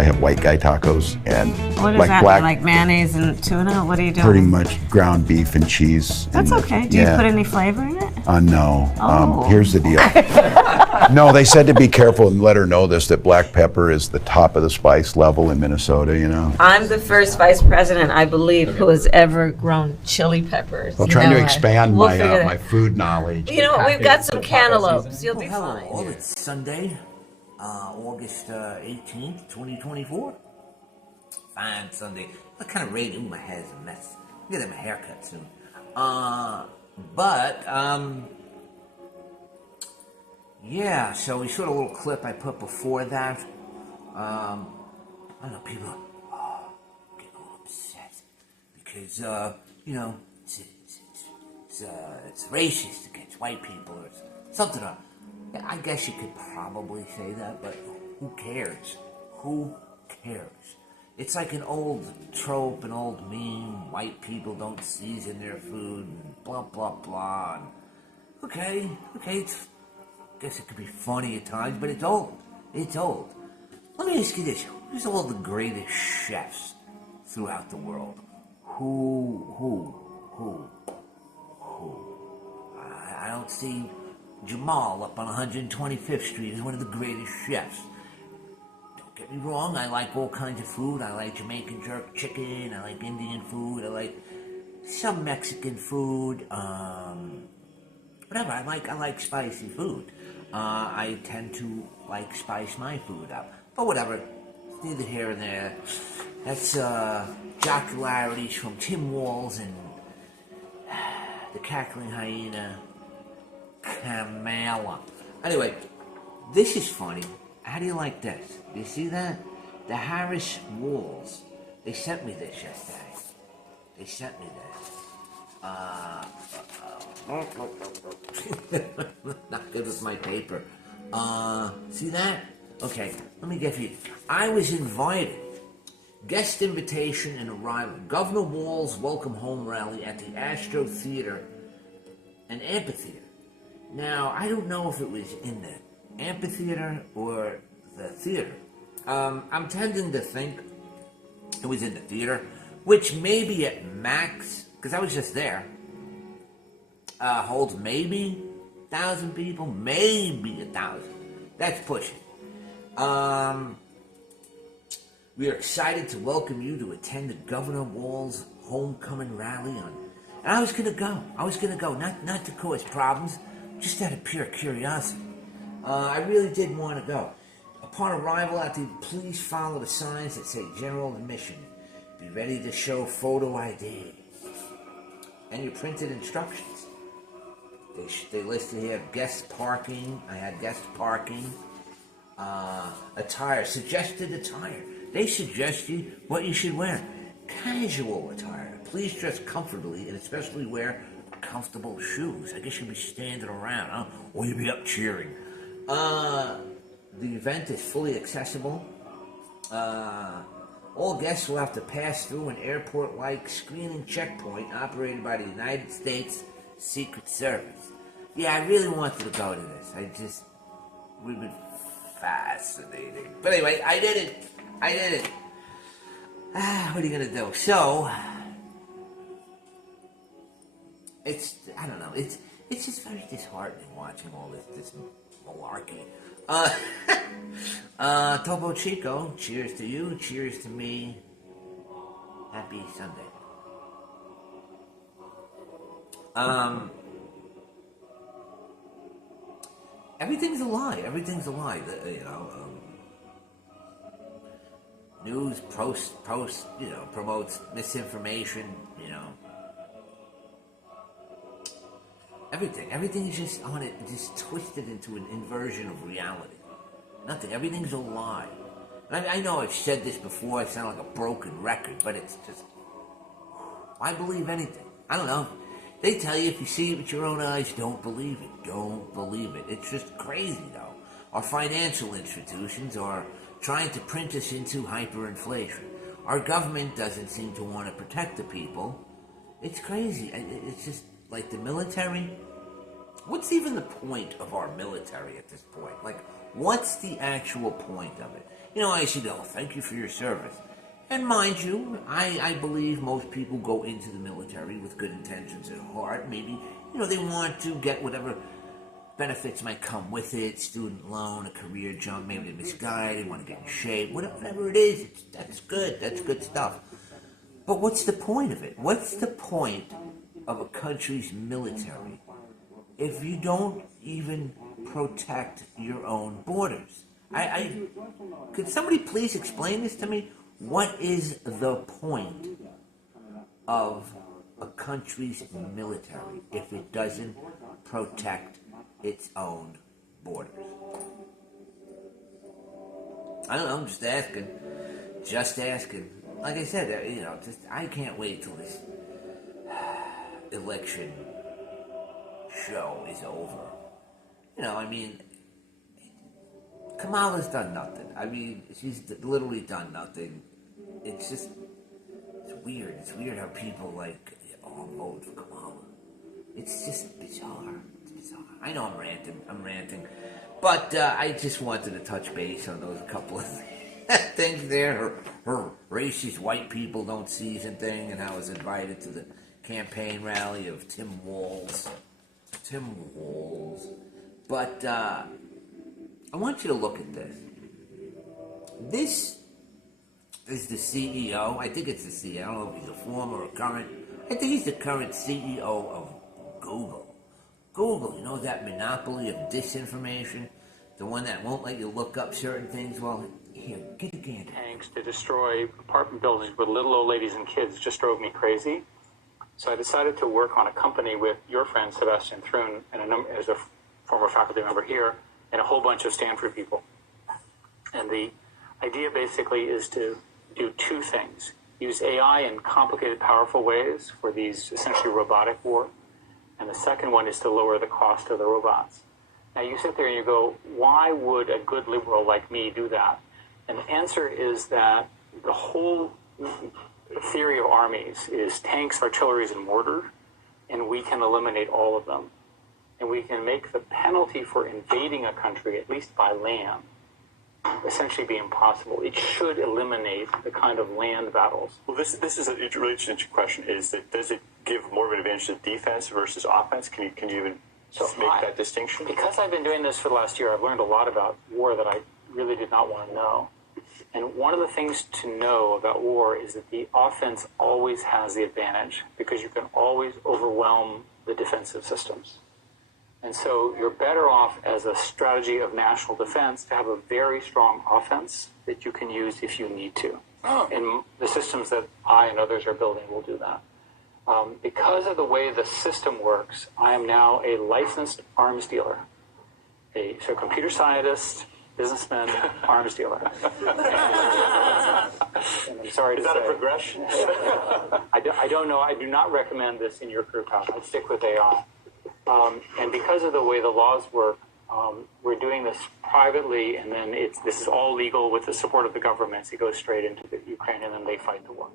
I have white guy tacos and What is like that? black, Like mayonnaise and tuna? What are you doing? pretty much ground beef and cheese. That's and, okay. Do you put any flavor in it? No. Oh. Here's the deal. No, they said to be careful and let her know this, that black pepper is the top of the spice level in Minnesota, you know. I'm the first vice president, I believe, who has ever grown chili peppers. Well, trying to expand We'll my figure that. my food knowledge. You know what? We've got some cantaloupes. You'll be Hello, fine. all. It's Sunday, August 18th, 2024. Fine Sunday. What kind of rain? Ooh, my hair's a mess. I'm gonna have a haircut soon. Yeah, so we showed a little clip I put before that. I don't know, people get a little upset because, you know, it's racist against white people or something. Yeah, I guess you could probably say that, but who cares? Who cares? It's like an old trope, an old meme. White people don't season their food, and blah blah blah. And okay. I guess it could be funny at times, but it's old. It's old. Let me ask you this: who's all the greatest chefs throughout the world? Who? I don't see Jamal up on 125th Street as one of the greatest chefs. Don't get me wrong, I like all kinds of food. I like Jamaican jerk chicken, I like Indian food, I like some Mexican food, whatever. I like spicy food. I tend to like spice my food up. But whatever, it's neither here and there. That's jocularities from Tim Walz and the cackling hyena, Kamala. Anyway, this is funny. How do you like this? You see that? The Harris Walls. They sent me this yesterday. They sent me this. Not good with my paper. See that? Okay, let me get you. I was invited. Guest invitation and arrival. Governor Walz welcome home rally at the Astro Theater and Amphitheater. Now, I don't know if it was in the amphitheater or the theater. I'm tending to think it was in the theater, which maybe at max, because I was just there, holds maybe 1,000 people, maybe 1,000. That's pushing. We are excited to welcome you to attend the Governor Walz homecoming rally and I was gonna go, not to cause problems, just out of pure curiosity. I really did want to go. Upon arrival at the, please follow the signs that say general admission. Be ready to show photo ID. And your printed instructions. They listed here guest parking. I had guest parking. Attire, suggested attire. They suggest you what you should wear. Casual attire. Please dress comfortably and especially wear comfortable shoes. I guess you'll be standing around, huh? Or you'll be up cheering. The event is fully accessible. All guests will have to pass through an airport-like screening checkpoint operated by the United States Secret Service. Yeah, I really wanted to go to this. We've been fascinating. But anyway, I did it. What are you gonna do? So, I don't know, it's just very disheartening watching all this malarkey. Topo Chico, cheers to you, cheers to me. Happy Sunday. Everything's a lie. News promotes misinformation, Everything is just on it, just twisted into an inversion of reality. Nothing. Everything's a lie. I know I've said this before. I sound like a broken record, but it's just, why believe anything? I don't know. They tell you if you see it with your own eyes, don't believe it. Don't believe it. It's just crazy, though. Our financial institutions are trying to print us into hyperinflation. Our government doesn't seem to want to protect the people. It's crazy. It's just like the military. What's even the point of our military at this point? Like, What's the actual point of it? You know, I said, oh, thank you for your service. And mind you, I believe most people go into the military with good intentions at heart. Maybe, you know, they want to get whatever benefits might come with it, student loan, a career jump, maybe they misguided, want to get in shape, whatever it is, that's good stuff. But what's the point of it? What's the point of a country's military if you don't even protect your own borders? Could somebody please explain this to me? What is the point of a country's military if it doesn't protect its own borders? I don't know, I'm just asking. Just asking. Like I said, you know, I can't wait till this election show is over. You know, I mean, Kamala's done nothing. I mean, she's literally done nothing. It's just, it's weird. It's weird how people vote for Kamala. It's just bizarre. It's bizarre. I know I'm ranting. But I just wanted to touch base on those couple of things there. Her racist white people don't season thing, and how I was invited to the campaign rally of Tim Walz. But I want you to look at this. This is the CEO. I think it's the CEO. I don't know if he's a former or current. I think he's the current CEO of Google. Google, you know that monopoly of disinformation? The one that won't let you look up certain things? Well, here, get a gander. Tanks to destroy apartment buildings with little old ladies and kids just drove me crazy. So I decided to work on a company with your friend Sebastian Thrun, and as a former faculty member here, and a whole bunch of Stanford people. And the idea basically is to do two things. Use AI in complicated, powerful ways for these essentially robotic war. And the second one is to lower the cost of the robots. Now you sit there and you go, why would a good liberal like me do that? And the answer is that the whole theory of armies is tanks, artillery, and mortar, and we can eliminate all of them. And we can make the penalty for invading a country, at least by land, essentially be impossible. It should eliminate the kind of land battles. Well, this is a really interesting question. Is that does it give more of an advantage to defense versus offense? Can you even make that distinction? Because I've been doing this for the last year, I've learned a lot about war that I really did not want to know. And one of the things to know about war is that the offense always has the advantage because you can always overwhelm the defensive systems. And so you're better off as a strategy of national defense to have a very strong offense that you can use if you need to. And the systems that I and others are building will do that. Because of the way the system works, I am now a licensed arms dealer. So computer scientist, businessman, arms dealer. And I'm sorry to say. Is that a progression? I don't know. I do not recommend this in your career path. I'd stick with AI. And because of the way the laws work, we're doing this privately, and then this is all legal with the support of the governments. It goes straight into the Ukraine, and then they fight the war.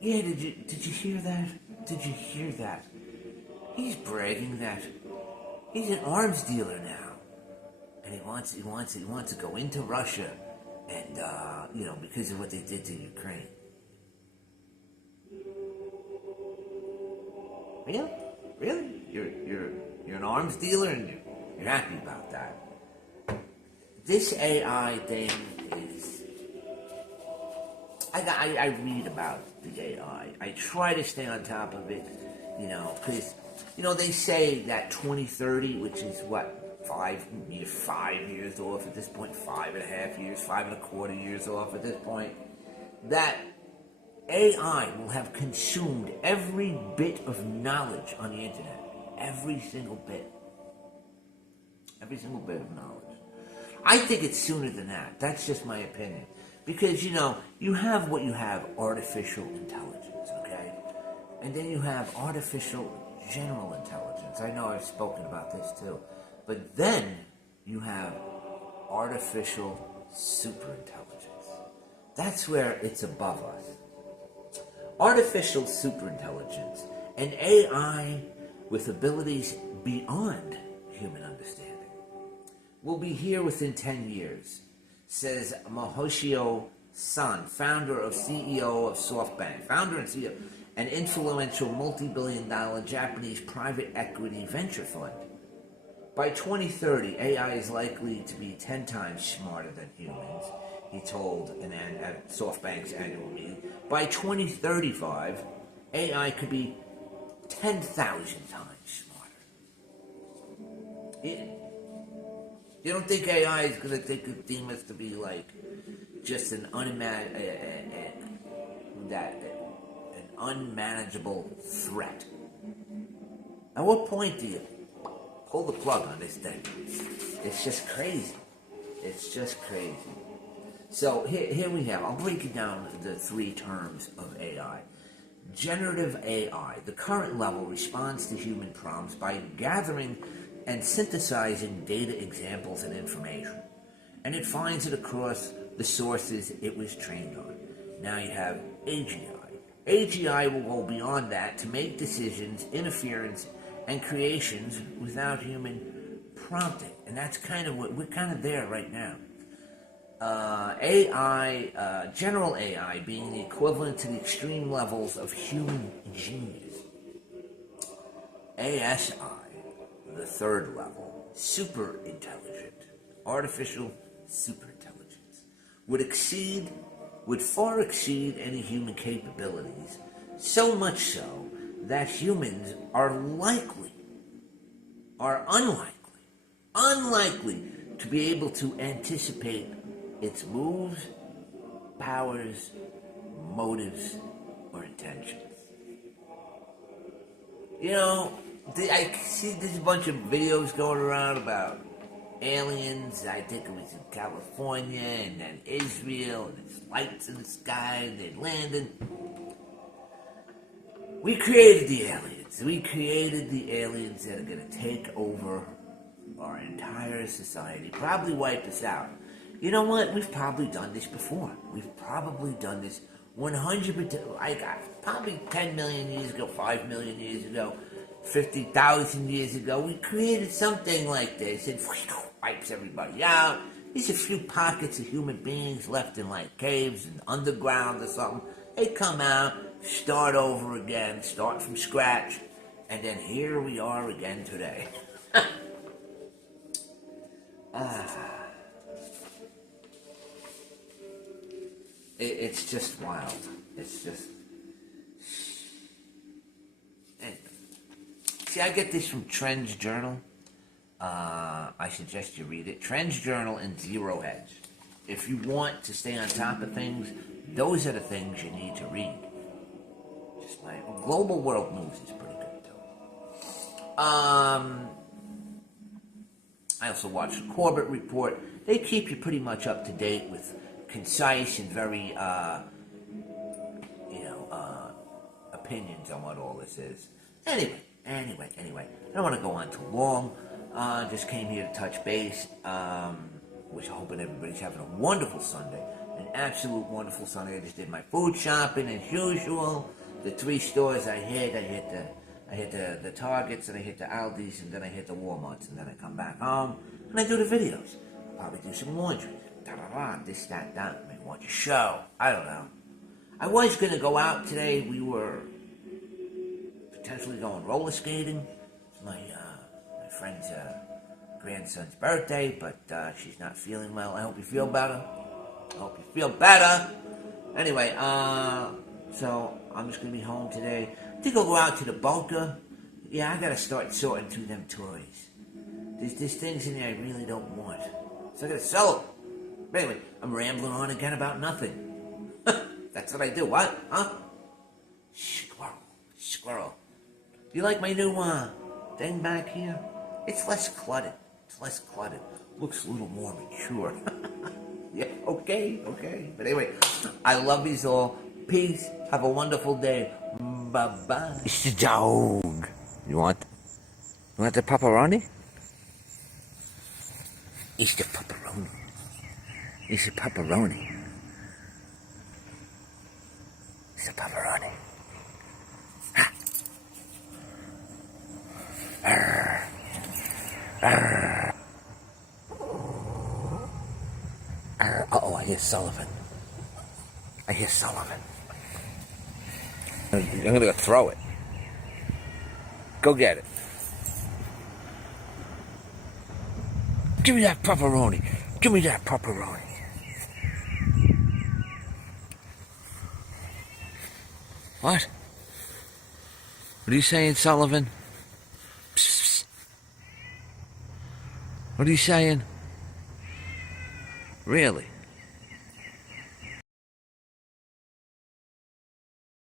Yeah, did you hear that? Did you hear that? He's bragging that he's an arms dealer now, and he wants to go into Russia, and because of what they did to Ukraine. Really? You're an arms dealer, and you're happy about that. This AI thing is. I read about the AI. I try to stay on top of it, because they say that 2030, which is what 5 years off at this point, 5.5 years, 5.25 years off at this point, that AI will have consumed every bit of knowledge on the internet. Every single bit. Every single bit of knowledge. I think it's sooner than that. That's just my opinion. Because, you have what you have, artificial intelligence, okay? And then you have artificial general intelligence. I know I've spoken about this too. But then you have artificial superintelligence. That's where it's above us. Artificial superintelligence, and AI with abilities beyond human understanding. will be here within 10 years, says Mahoshio Son, founder and CEO of SoftBank, an influential multi-billion-dollar Japanese private equity venture fund. By 2030, AI is likely to be 10 times smarter than humans, he told at SoftBank's annual meeting. By 2035, AI could be 10,000 times smarter. You don't think AI is going to deem us to be like just an unmanageable threat? At what point do you pull the plug on this thing? It's just crazy. It's just crazy. So here we have, I'll break it down the three terms of AI. Generative AI, the current level, responds to human prompts by gathering and synthesizing data, examples, and information. And it finds it across the sources it was trained on. Now you have AGI. AGI will go beyond that to make decisions, interference, and creations without human prompting. And that's kind of what we're kind of there right now. General AI being the equivalent to the extreme levels of human genius. ASI, the third level, super intelligent, artificial superintelligence, would far exceed any human capabilities, so much so that humans are unlikely to be able to anticipate its moves, powers, motives, or intentions. You know, I see this bunch of videos going around about aliens. I think it was in California and then Israel, and there's lights in the sky and they're landing. We created the aliens. We created the aliens that are going to take over our entire society, probably wipe us out. You know what? We've probably done this before. We've probably done this 100%, probably 10 million years ago, 5 million years ago, 50,000 years ago. We created something like this and wipes everybody out. There's a few pockets of human beings left in like caves and underground or something. They come out, start over again, start from scratch, and then here we are again today. It's just wild. It's just... Anyway. See, I get this from Trends Journal. I suggest you read it. Trends Journal and Zero Hedge. If you want to stay on top of things, those are the things you need to read. Just like Global World News is pretty good too. I also watch the Corbett Report. They keep you pretty much up to date with concise and very, opinions on what all this is. Anyway. I don't want to go on too long. Just came here to touch base. Which I'm hoping everybody's having a wonderful Sunday. An absolute wonderful Sunday. I just did my food shopping as usual. The 3 stores I hit the Targets, and I hit the Aldi's, and then I hit the Walmarts, and then I come back home, and I do the videos. Probably do some laundry. This, that, maybe watch a show. I don't know. I was going to go out today. We were potentially going roller skating. It's my friend's grandson's birthday, but she's not feeling well. I hope you feel better. Anyway, so I'm just going to be home today. I think I'll go out to the bunker. Yeah, I got to start sorting through them toys. There's things in there I really don't want. So I got to sell them. But anyway, I'm rambling on again about nothing. That's what I do. What? Huh? Squirrel. Do you like my new thing back here? It's less cluttered. Looks a little more mature. Yeah, okay. But anyway, I love you all. Peace. Have a wonderful day. Bye-bye. It's the dog. You want the pepperoni? It's the pepperoni. It's the pepperoni. Ha. Arr. Sullivan. I hear Sullivan. I'm gonna go throw it. Go get it. Give me that pepperoni. Give me that pepperoni. What? What are you saying, Sullivan? Psst. What are you saying? Really?